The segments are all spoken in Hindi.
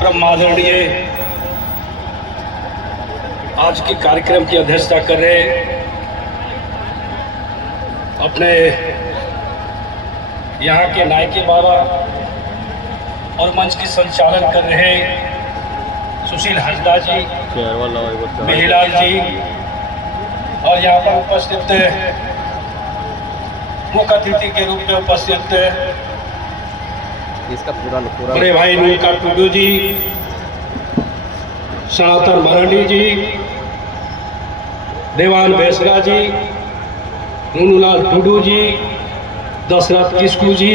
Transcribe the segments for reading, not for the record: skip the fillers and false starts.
परम आदरणीय आज के कार्यक्रम की अध्यक्षता कर रहे अपने यहाँ के नायके बाबा और मंच की संचालन कर रहे सुशील हंसदा जी, मेहिलाल जी और यहाँ पर उपस्थित मुख्य अतिथि के रूप में उपस्थित इसका पूरा बड़े भाई नीलका टुडू जी, सनातन मरांडी जी, देवान बेसरा जी, नूनूलाल टुडू जी, दशरथ किस्कू जी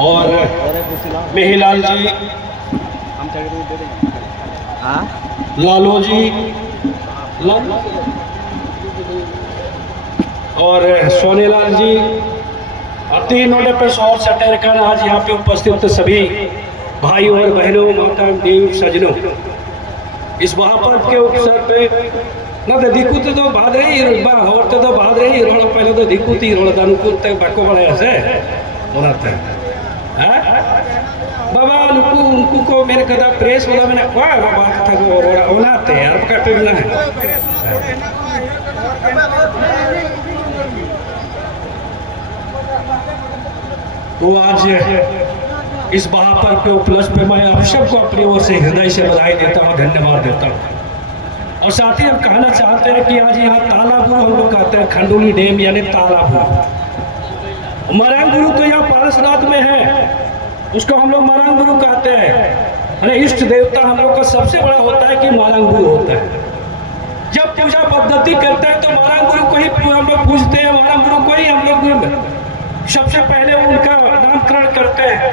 और मेहिलाल जी, लालो जी और सोनेलाल जी और तीनों और सटेरकन आज यहाँ पे उपस्थित सभी भाई और बहनों, माता देव सजनों, इस महापर्व के अवसर पे न तो दिक्कत तो बाद रही और तो बाद रही रोड़ा पहले तो दिक्कत ही रोड़ा अनुकूल तक बाको बड़े ऐसे होना था बाबा उनको को मेरे कदा प्रेस वाला मैंने कहा बात था वो रोड़ा होना थे यार का टिकना है। तो आज इस महापर्व के उपलक्ष्य पे मैं आप सबको अपनी ओर से हृदय से बधाई देता हूँ, धन्यवाद देता हूँ। और साथ ही हम कहना चाहते हैं कि आज यहाँ तालाबुरु हम लोग कहते हैं, खंडोली डैम यानी तालाबुरु। मरांगबुरु तो यहाँ पारसनाथ में है, उसको हम लोग मरांगबुरु कहते हैं। अरे इष्ट देवता हम लोग का सबसे बड़ा होता है कि मरांगबुरु होता है। जब पूजा पद्धति करते हैं तो मरांगबुरु को ही हम लोग पूजते हैं, मरांगबुरु को ही हम लोग सबसे पहले उनका नामकरण करते हैं,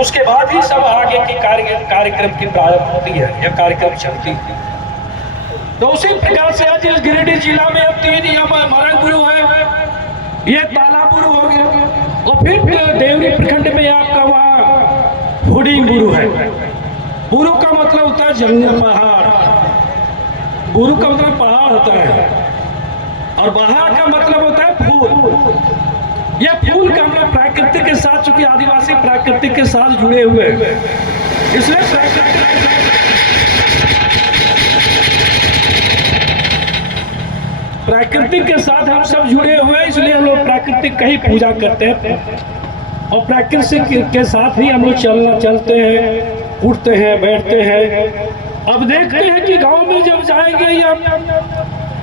उसके बाद ही सब आगे की कार्यक्रम की प्रारंभ होती है या कार्यक्रम चलती है। तो उसी प्रकार से आज इस गिरिडीह जिला में अब 3 यहाँ मरांगबुरु है, ये तालाबुरु हो गया और फिर देवरी प्रखंड में आपका वहाँ हुडिंगबुरु है। बुरु का मतलब होता है जंगल, पहाड़। बुरु का मतलब पहाड़ होता है और बहार का मतलब होता है फूल। ये फूल का मतलब प्राकृतिक के साथ, चूंकि आदिवासी प्राकृतिक के साथ जुड़े हुए इसलिए प्राकृतिक के साथ हम सब जुड़े हुए, इसलिए हम लोग प्राकृतिक का ही पूजा करते हैं और प्राकृतिक के साथ ही हम लोग चलते हैं, उठते हैं, बैठते हैं। अब देखते हैं कि गांव में जब जाएंगे या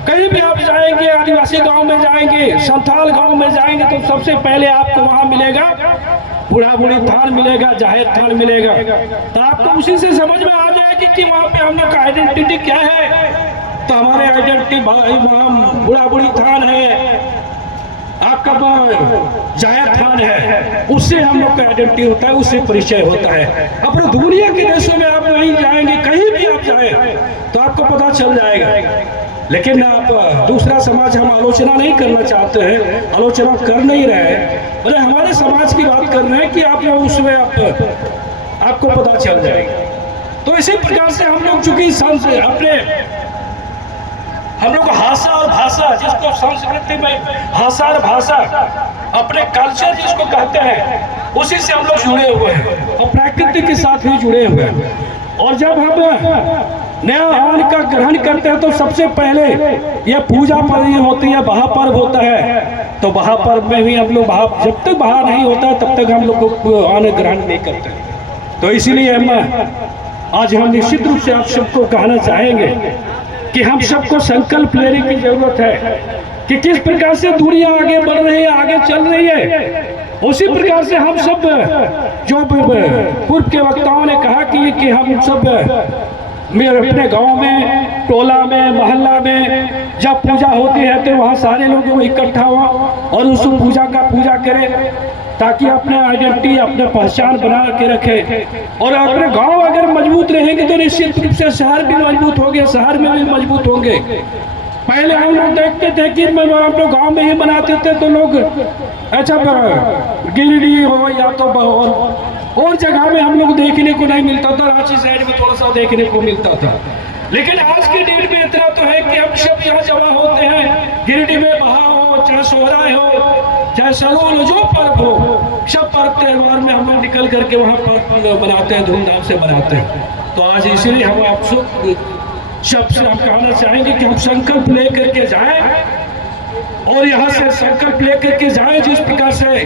कहीं भी आप जाएंगे, आदिवासी गांव में जाएंगे, संथाल गांव में जाएंगे तो सबसे पहले आपको वहां मिलेगा बूढ़ा बूढ़ी थान मिलेगा, जाहिर थान मिलेगा। तो आपको उसी से समझ में आ जाएगी कि वहां पे हम लोग का आइडेंटिटी क्या है। तो हमारे आइडेंटिटी वहां बूढ़ा बूढ़ी थान है, आपका जाहिर थान है, उससे हम लोग का आइडेंटिटी होता है, उससे परिचय होता है। अपने दुनिया के देशों में आप नहीं जाएंगे, कहीं भी आप जाए तो आपको पता चल जाएगा। लेकिन आप दूसरा समाज हम आलोचना नहीं करना चाहते हैं, आलोचना कर नहीं रहे, अरे हमारे समाज की बात कर रहे हैं कि आप लोग उसमें आपको पता चल जाएगा। तो इसी प्रकार से हम लोग चूंकि हम लोग भाषा और भाषा, जिसको संस्कृति में भाषा और भाषा अपने कल्चर जिसको कहते हैं, उसी से हम लोग जुड़े हुए हैं और प्रकृति के साथ ही जुड़े हुए हैं। और जब हम नया अन्न का ग्रहण करते हैं तो सबसे पहले यह पूजा पर्व होती है, महापर्व होता है। तो महापर्व में भी हम लोग जब तक बहा नहीं होता है तब तक हम लोग को अन्न ग्रहण नहीं करते। तो इसीलिए आज हम निश्चित रूप से आप सबको कहना चाहेंगे कि हम सबको संकल्प लेने की जरूरत है कि किस प्रकार से दुनिया आगे बढ़ रही है, आगे चल रही है। उसी प्रकार से हम सब जो पूर्व के वक्ताओं ने कहा कि हम सब अपने गांव में, टोला में, मोहल्ला में जब पूजा होती है तो वहाँ सारे लोग इकट्ठा हो और उस पूजा करें ताकि अपने आइडेंटिटी, अपने पहचान बना के रखें। और अपने गांव अगर मजबूत रहेंगे तो निश्चित रूप से शहर भी मजबूत होंगे, शहर में भी मजबूत होंगे। पहले हम लोग देखते थे कि हम लोग गांव में ही बनाते थे तो लोग अच्छा गिरिडीह हो या तो और जगह में हम लोग देखने को नहीं मिलता था, रांची साइड में थोड़ा सा देखने को मिलता था। लेकिन आज के डेट में इतना तो है कि हम सब यहाँ जमा होते हैं, गिरिडीह में बहा हो, चाहे सोहराय हो, चाहे सलोल, जो पर्व हो, सब पर्व त्यौहार में हम लोग निकल करके वहाँ पर्व बनाते हैं, धूमधाम से बनाते हैं। तो आज इसीलिए हम आप सबसे हम कहना चाहेंगे कि हम संकल्प ले करके जाएं और यहाँ से संकल्प लेकर के जाए, जिस प्रकार से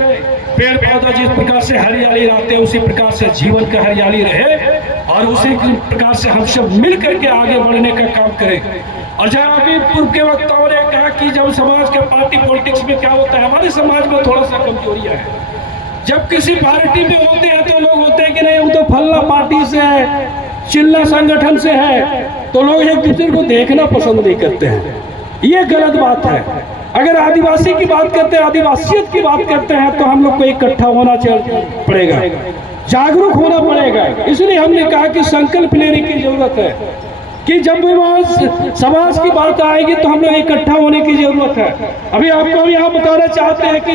पेड़ पौधा जिस प्रकार से हरियाली रहते हैं उसी प्रकार से जीवन का हरियाली रहे और उसी प्रकार से हम सब मिल करके आगे बढ़ने का काम करें। और जहाँ अभी पूर्व के वक्ताओं ने कहा कि जब समाज के पार्टी पॉलिटिक्स में क्या होता है, हमारे समाज में थोड़ा सा कमजोरियाँ है। जब किसी पार्टी में होते हैं तो लोग होते हैं कि नहीं वो तो फल्ला पार्टी से है, चिल्ला संगठन से है, तो लोग एक दूसरे को देखना पसंद नहीं करते हैं। ये गलत बात है। अगर आदिवासी की बात करते हैं, आदिवासियत की बात करते हैं, तो हम लोग को इकट्ठा होना पड़ेगा, जागरूक होना पड़ेगा। इसलिए हमने कहा कि संकल्प लेने की जरूरत है कि जब समाज की बात आएगी तो हम लोग इकट्ठा होने की जरूरत है। अभी आपको हम यहाँ बताना चाहते हैं कि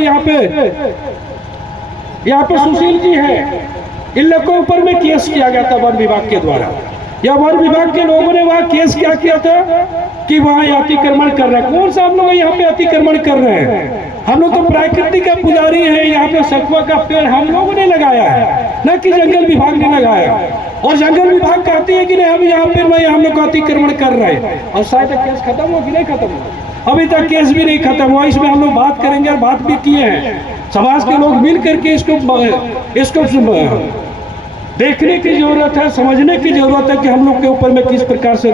यहाँ पे सुशील जी हैं, इन लोगों के ऊपर में केस किया गया था वन विभाग के द्वारा। या वन विभाग के लोगों ने वहाँ केस क्या किया था कि वहाँ अतिक्रमण कर रहे हैं। कौन सा हम लोग यहाँ पे अतिक्रमण कर रहे हैं? हम लोग तो प्राकृतिक का पुजारी है। यहाँ पे सखुआ का पेड़ हम लोगों ने लगाया है, न कि जंगल विभाग ने लगाया। और जंगल विभाग कहती है कि नहीं हम यहाँ पे नहीं, हम लोग अतिक्रमण कर रहे हैं। और शायद केस खत्म हो कि नहीं खत्म हो, अभी तक केस भी नहीं खत्म हुआ। इसमें हम लोग बात करेंगे और बात भी किए हैं। समाज के लोग मिल करके इसको देखने की जरूरत है, समझने की जरूरत है कि हम लोग के ऊपर में किस प्रकार से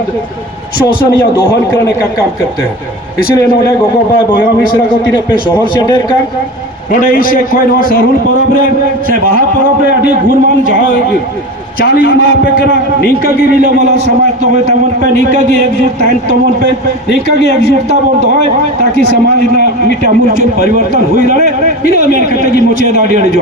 शोषण या दोहन करने का काम करते हैं। इसलिए इन्होंने गोगोबाई बोया मिश्रा को तीन पे शहर से ढेर कर नोड़े इसे कोई नवा सरहुल परब रे से बाहा परब रे अडी गुणमान जाओ चाली मा पे करा निका की रीले मला समाज तो होता मन पे निका की एकजुट तान तो मन पे निका की एकजुटता बोल तो है ताकि समाज ना मिटा मूलचूल परिवर्तन हुई रहे। इन्हें मैं कहते कि मोचे दाड़ी जो